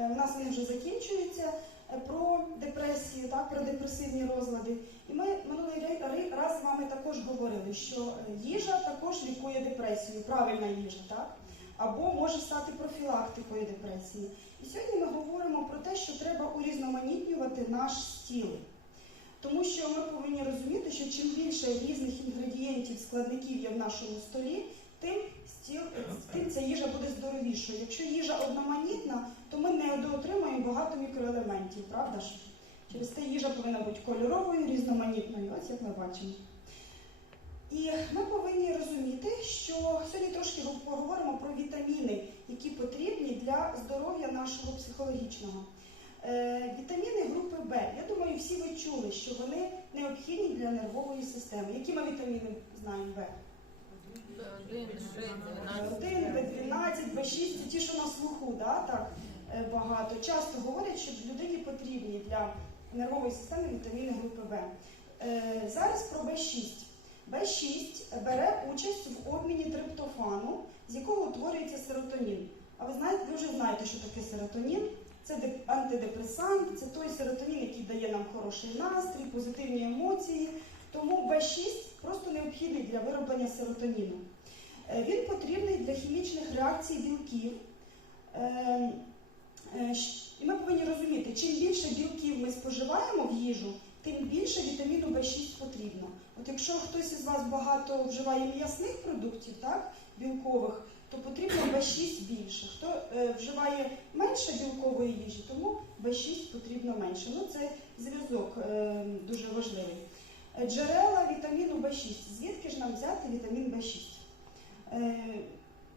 е, в нас вони вже закінчуються е, про депресію, так, про депресивні розлади. І ми минулий раз з вами також говорили, що е, їжа також лікує депресію, правильна їжа, так? Або може стати профілактикою депресії. І сьогодні ми говоримо про те, що треба урізноманітнювати наш стіл. Тому що ми повинні розуміти, що чим більше різних інгредієнтів, складників є в нашому столі, тим стіл, тим ця їжа буде здоровішою. Якщо їжа одноманітна, то ми не отримаємо багато мікроелементів, правда ж? Через те їжа повинна бути кольоровою, різноманітною, ось як ми бачимо. І ми повинні розуміти, що сьогодні трошки поговоримо про вітаміни, які потрібні для здоров'я нашого психологічного. Е, вітаміни групи Б. Я думаю, всі ви чули, що вони необхідні для нервової системи. Які ми вітаміни знаємо Б? Один, шесть, дванадцять. Б1, Б12, Б6 це ті, що на слуху, да, так е, багато. Часто говорять, що людині потрібні для нервової системи вітаміни групи. Е, Зараз про Б6. Б6 бере участь в обміні триптофану, з якого утворюється серотонін. А ви знаєте, ви вже знаєте, що таке серотонін. Це антидепресант, це той серотонін, який дає нам хороший настрій, позитивні емоції. Тому Б6 просто необхідний для вироблення серотоніну. Е, Він потрібний для хімічних реакцій білків. Е, е, І ми повинні розуміти, чим більше білків ми споживаємо в їжу, тим більше вітаміну В6 потрібно. От якщо хтось із вас багато вживає м'ясних продуктів, так, білкових, то потрібно В6 більше. Хто вживає менше білкової їжі, тому В6 потрібно менше. Ну, це зв'язок дуже важливий. Е, Джерела вітаміну В6. Звідки ж нам взяти вітамін В6? Е,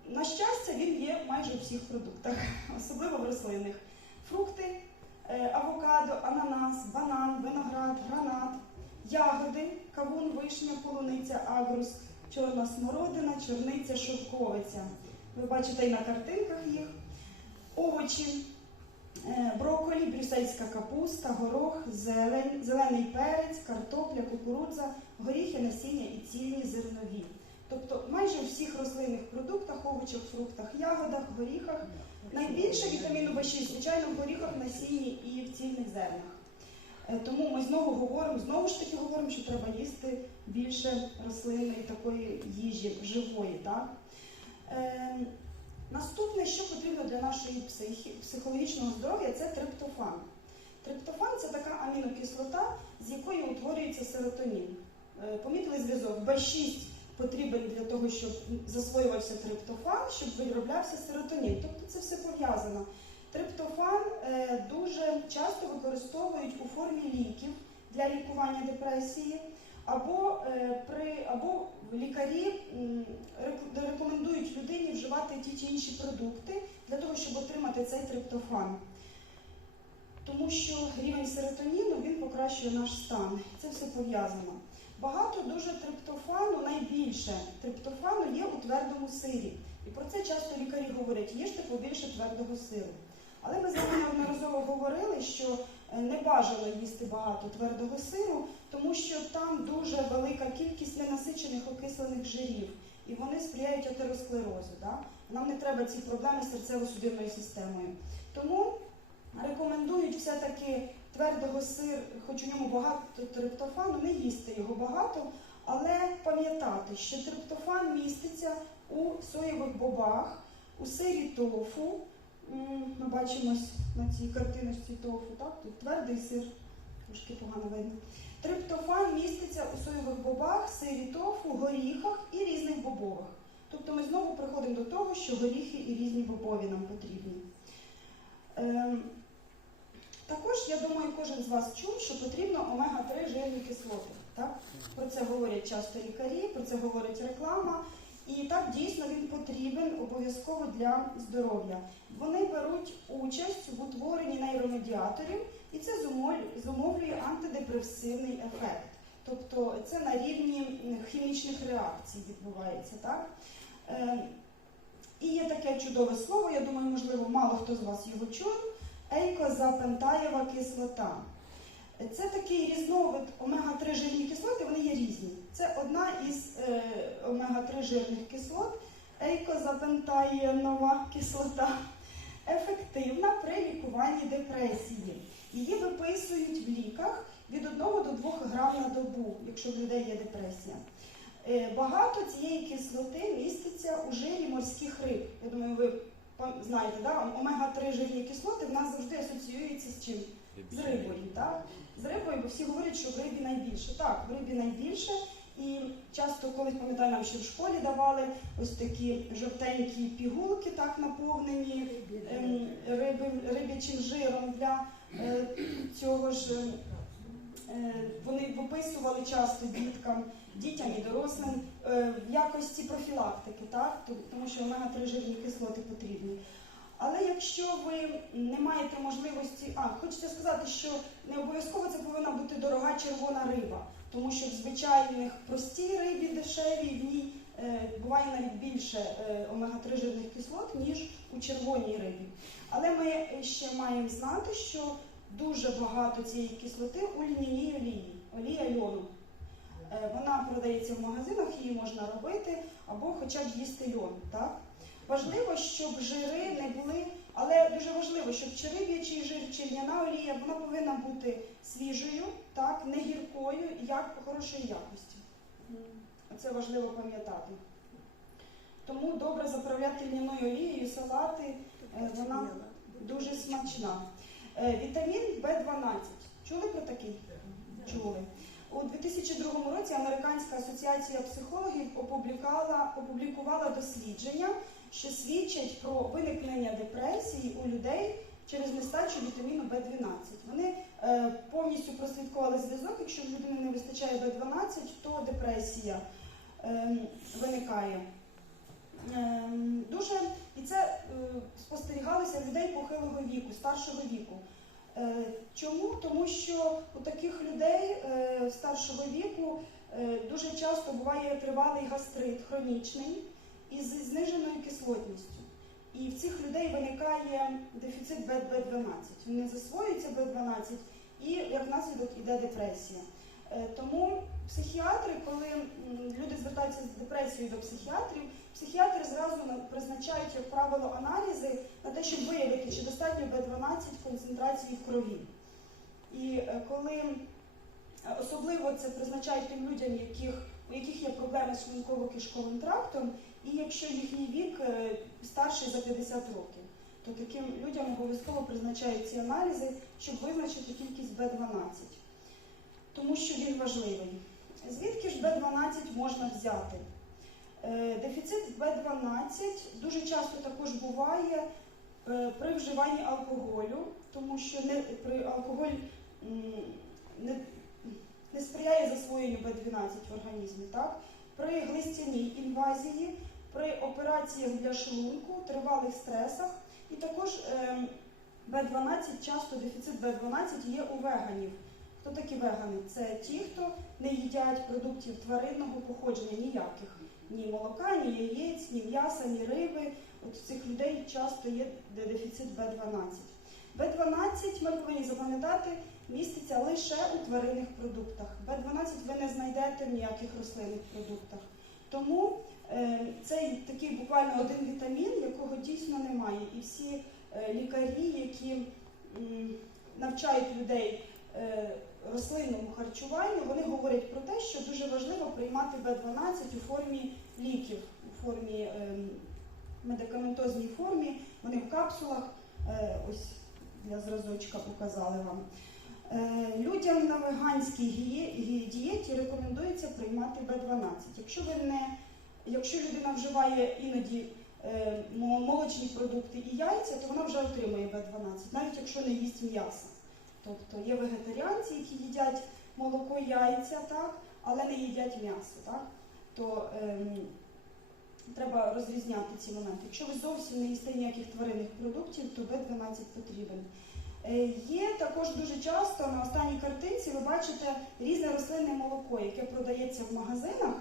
на щастя, він є майже у всіх продуктах, особливо в рослинних. Фрукти, е, авокадо, ананас, банан, виноград, гранат, ягоди, кавун, вишня, полуниця, агрус, чорна смородина, чорниця, шовковиця. Ви бачите і на картинках їх. Овочі, брюссельська капуста, горох, зелень, зелений перець, картопля, кукурудза, горіхи, насіння і цільні зернові. Тобто майже у всіх рослинних продуктах, овочах, фруктах, ягодах, горіхах. Найбільше вітаміну В6, звичайно, в горіхах, насінні і в цільних зернах. Е, Тому ми знову говоримо, знову ж таки говоримо, що треба їсти більше рослинної такої їжі живої. Так? Наступне, що потрібно для нашої психі, психологічного здоров'я, це триптофан. Триптофан це така амінокислота, з якої утворюється серотонін. Е, помітили зв'язок? В6 потрібен для того, щоб засвоювався триптофан, щоб вироблявся серотонін. Тобто це все пов'язано. Триптофан е, дуже часто використовують у формі ліків для лікування депресії, або, е, при, або лікарі рекомендують людині вживати ті чи інші продукти для того, щоб отримати цей триптофан. Тому що рівень серотоніну він покращує наш стан. Це все пов'язано. Багато дуже триптофану, найбільше триптофану є у твердому сирі. І про це часто лікарі говорять, їжте побільше твердого сиру. Але ми з вами неодноразово говорили, що не бажано їсти багато твердого сиру, тому що там дуже велика кількість ненасичених окислених жирів, і вони сприяють атеросклерозу. Да? Нам не треба ці проблеми з серцево-судинною системою. Тому рекомендують все-таки твердого сир, хоч у ньому багато триптофану, не їсти його багато, але пам'ятати, що триптофан міститься у соєвих бобах, у сирі тофу. Ми бачимо на цій картиночці тофу, так? Тут твердий сир, трошки погано видно. Триптофан міститься у соєвих бобах, сирі тофу, горіхах і різних бобових. Тобто ми знову приходимо до того, що горіхи і різні бобові нам потрібні. Ем, також, я думаю, кожен з вас чув, що потрібно омега-3 жирні кислоти. Так? Про це говорять часто лікарі, про це говорить реклама. І так дійсно він потрібен обов'язково для здоров'я. Вони беруть участь в утворенні нейромедіаторів, і це зумовлює антидепресивний ефект. Тобто це на рівні хімічних реакцій відбувається. Так? Е, І є таке чудове слово, я думаю, можливо, мало хто з вас його чув. Ейкозапентаєва кислота. Це такий різновид омега-3 жирні кислоти, вони є різні. Це одна із е, омега-3 жирних кислот, ейкозапентаєнова кислота. Ефективна. при лікуванні депресії. Її виписують в ліках від 1 до 2 грам на добу, якщо в людей є депресія. Е, Багато цієї кислоти міститься у жирі морських риб. Я думаю, ви знаєте, да? омега-3 жирні кислоти в нас завжди асоціюються з чим? З рибою, так? З рибою, бо всі говорять, що в рибі найбільше. Так, в рибі найбільше. І часто, колись пам'ятаю, нам ще в школі давали ось такі жовтенькі пігулки, так наповнені ем, риби, риб'ячим жиром для е, цього ж. е, Вони виписували часто діткам, дітям і дорослим е, в якості профілактики, так? Тому що омега-3 жирні кислоти потрібні. Але якщо ви не маєте можливості, а хочеться сказати, що не обов'язково це повинна бути дорога червона риба, тому що в звичайних простій рибі дешевій в ній е, буває навіть більше е, омега-3 жирних кислот, ніж у червоній рибі. Але ми ще маємо знати, що дуже багато цієї кислоти у льняній олії, олія льону. Е, Вона продається в магазинах, її можна робити або хоча б їсти льон. Так? Важливо, щоб жири не були, але дуже важливо, щоб чи риб'ячий жир, чи льняна олія, вона повинна бути свіжою, так, не гіркою, як хорошої якості. Це важливо пам'ятати. Тому добре заправляти льняною олією салати, е, вона дуже смачна. Е, Вітамін В12. Чули про такий? Чули. У 2002 році Американська асоціація психологів опублікувала, опублікувала дослідження, що свідчать про виникнення депресії у людей через нестачу вітаміну В12. Вони е, повністю прослідкували зв'язок. Якщо в людини не вистачає В12, то депресія ем, виникає. Ем, дуже і це е, спостерігалося людей похилого віку, старшого віку. Е, Чому? Тому що у таких людей е, старшого віку е, дуже часто буває тривалий гастрит хронічний із зниженою кислотністю. І в цих людей виникає дефіцит В12. Вони засвоюються В12 і як наслідок іде депресія. Е, Тому психіатри, коли люди звертаються з депресією до психіатрів, психіатри зразу призначають, як правило, аналізи на те, щоб виявити, чи достатньо В12 концентрації в крові. І е, коли е, особливо це призначають тим людям, яких, у яких є проблеми з шлунково-кишковим трактом, і якщо їхній вік е, старший за 50 років, то таким людям обов'язково призначають ці аналізи, щоб визначити кількість В12, тому що він важливий. Звідки ж В12 можна взяти? Е, Дефіцит В12 дуже часто також буває е, при вживанні алкоголю, тому що не, при алкоголь не, не сприяє засвоєнню В12 в організмі. Так? При глистяній інвазії, при операціях для шлунку, тривалих стресах і також е, В12, часто дефіцит В12 є у веганів. Хто такі вегани? Це ті, хто не їдять продуктів тваринного походження ніяких. Ні молока, ні яєць, ні м'яса, ні риби. От у цих людей часто є дефіцит В12. В12, ми повинні запам'ятати, міститься лише у тваринних продуктах. В12 ви не знайдете в ніяких рослинних продуктах. Тому е, цей такий буквально один вітамін, якого дійсно немає. І всі е, лікарі, які навчають людей е, рослинному харчуванню, вони говорять про те, що дуже важливо приймати В12 у формі ліків, у формі медикаментозній формі. Вони в капсулах, ось для зразочка показали вам. Е, Людям на веганській дієті рекомендується приймати В12. Якщо ви не, якщо людина вживає іноді е, молочні продукти і яйця, то вона вже отримує В12, навіть якщо не їсть м'яса. Тобто є вегетаріанці, які їдять молоко, яйця, так, але не їдять м'ясо. Так? То ем, треба розрізняти ці моменти. Якщо ви зовсім не їсте ніяких тваринних продуктів, то В12 потрібен. Е, Є також дуже часто на останній картинці ви бачите різне рослинне молоко, яке продається в магазинах,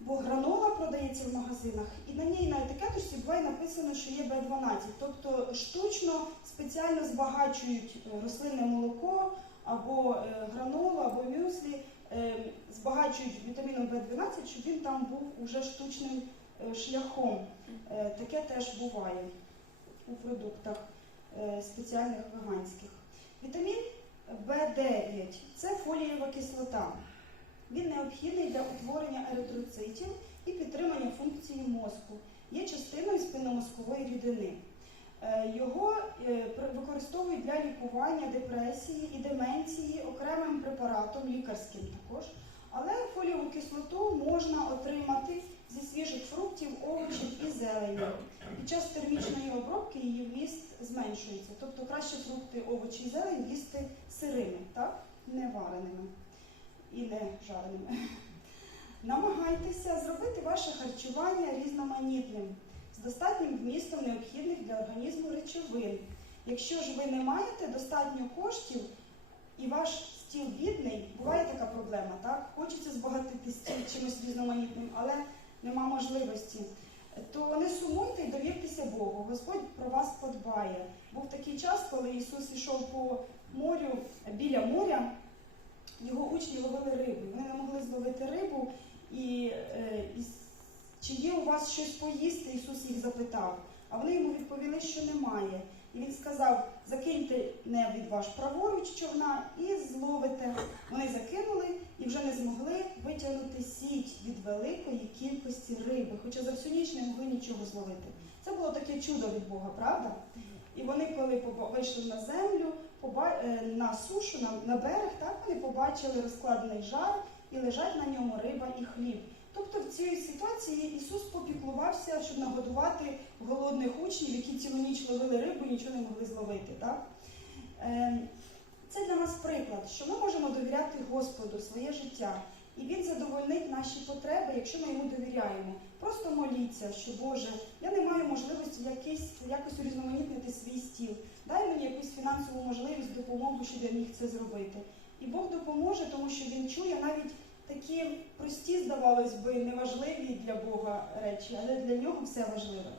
бо гранола продається в магазинах, і на ній на етикеточці буває написано, що є В12. Тобто штучно спеціально збагачують е, рослинне молоко або е, гранолу, або мюслі, збагачують вітаміном В12, щоб він там був уже штучним шляхом. Таке теж буває у продуктах. Е, спеціальних веганських. Вітамін В9 це фолієва кислота. Він необхідний для утворення еритроцитів і підтримання функції мозку. Є частиною спинномозкової рідини. Е, Його е, використовують для лікування депресії і деменції окремим препаратом, лікарським також. Але фолієву кислоту можна отримати зі свіжих фруктів, овочів і зелені. Під час термічної обробки її вміст зменшується. Тобто краще фрукти, овочі і зелень їсти сирими, так? не вареними і не жареними. Намагайтеся зробити ваше харчування різноманітним, з достатнім вмістом необхідних для організму речовин. Якщо ж ви не маєте достатньо коштів і ваш стіл бідний, буває така проблема, так? Хочеться збагатити стіл чимось різноманітним, але нема можливості. То не сумуйте і довіртеся Богу. Господь про вас подбає. Був такий час, коли Ісус йшов по морю біля моря, його учні ловили рибу. Вони не могли зловити рибу. І, е, і чи є у вас щось поїсти? Ісус їх запитав. А вони йому відповіли, що немає. І він сказав: закиньте небудь ваш праворуч човна і зловите. Вони закинули і вже не змогли витягнути сіть від великої кількості риби, хоча за всю ніч не могли нічого зловити. Це було таке чудо від Бога, правда? І вони, коли вийшли на землю, е, на сушу, на берег, так вони побачили розкладений жар і лежать на ньому риба і хліб. Тобто в цій ситуації Ісус попіклувався, щоб нагодувати голодних учнів, які цілу ніч ловили рибу і нічого не могли зловити. Так? Е, Це для нас приклад, що ми можемо довіряти Господу своє життя, і Він задовольнить наші потреби, якщо ми йому довіряємо. Просто моліться, що Боже, я не маю можливості якийсь, якось урізноманітнити свій стіл. Дай мені якусь фінансову можливість, допомогу, щоб я міг це зробити. І Бог допоможе, тому що Він чує навіть такі прості, здавалось би, неважливі для Бога речі, але для нього все важливе.